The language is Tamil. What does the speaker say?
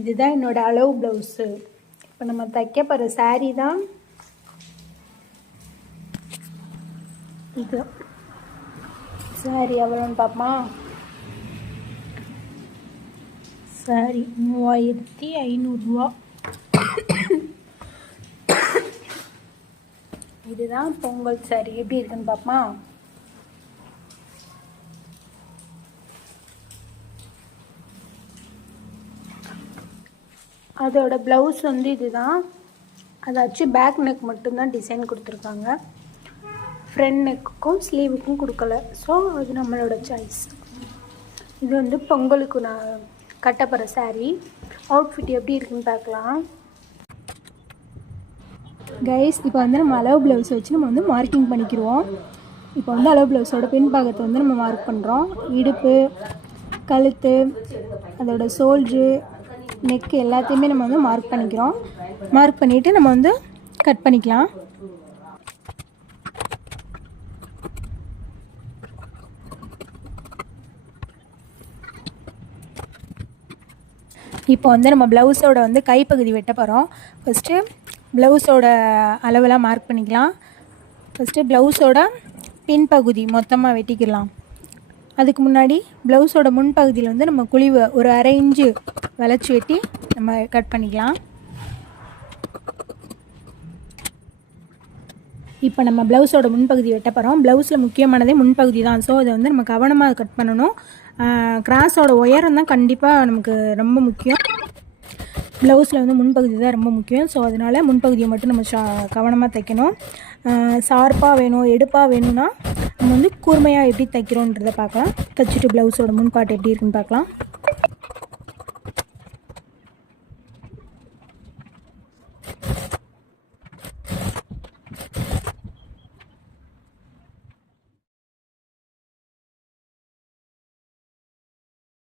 இதுதான் என்னோட அளவு ப்ளவுஸு. இப்போ நம்ம தைக்க போகிற சாரீ தான் இது. சாரீ எவ்வளோன்னு பார்ப்போமா? சாரீ 3500 ரூபா. இதுதான் பொங்கல் சாரீ. எப்படி இருக்குன்னு பார்ப்போமா? அதோட ப்ளவுஸ் வந்து இதுதான். அதாச்சும் பேக் நெக் மட்டும்தான் டிசைன் கொடுத்துருக்காங்க. ஃப்ரண்ட் நெக்குக்கும் ஸ்லீவுக்கும் கொடுக்கல. ஸோ அது நம்மளோட சாய்ஸ். இது வந்து பொங்கலுக்கு நான் கட்டப்படுற சாரீ. அவுட்ஃபிட் எப்படி இருக்குன்னு பார்க்கலாம். கைஸ், இப்போ வந்து நம்ம அளவு ப்ளவுஸ் வச்சு நம்ம வந்து மார்க்கிங் பண்ணிக்கிடுவோம். இப்போ வந்து அளவு ப்ளவுஸோட பின்பாகத்தை வந்து நம்ம மார்க் பண்ணுறோம். இடுப்பு, கழுத்து, அதோட ஷோல்ட்ரு, நெக்கு எல்லாத்தையுமே நம்ம வந்து மார்க் பண்ணிக்கிறோம். மார்க் பண்ணிவிட்டு நம்ம வந்து கட் பண்ணிக்கலாம். இப்போ வந்து நம்ம ப்ளவுஸோட வந்து கைப்பகுதி வெட்ட போகிறோம். ஃபஸ்ட்டு ப்ளவுஸோட அளவெல்லாம் மார்க் பண்ணிக்கலாம். ஃபஸ்ட்டு ப்ளவுஸோட பின்பகுதி மொத்தமாக வெட்டிக்கிடலாம். அதுக்கு முன்னாடி ப்ளவுஸோட முன்பகுதியில் வந்து நம்ம குழிவை ஒரு 1/2 இன்ச்சு வளைச்சி வெட்டி நம்ம கட் பண்ணிக்கலாம். இப்போ நம்ம ப்ளவுஸோட முன்பகுதி வெட்ட போகிறோம். ப்ளவுஸில் முக்கியமானதே முன்பகுதி தான். ஸோ அதை வந்து நம்ம கவனமாக கட் பண்ணணும். கிராஸோட உயரம் தான் கண்டிப்பாக நமக்கு ரொம்ப முக்கியம். ப்ளவுஸில் வந்து முன்பகுதி தான் ரொம்ப முக்கியம். ஸோ அதனால் முன்பகுதியை மட்டும் நம்ம கவனமாக தைக்கணும். ஷார்ப்பாக வேணும், எடுப்பாக வேணும்னா நம்ம வந்து கூர்மையாக எப்படி தைக்கிறோன்றதை பார்க்கலாம். தைச்சிட்டு ப்ளவுஸோட முன்பாட்டு எப்படி இருக்குன்னு பார்க்கலாம்.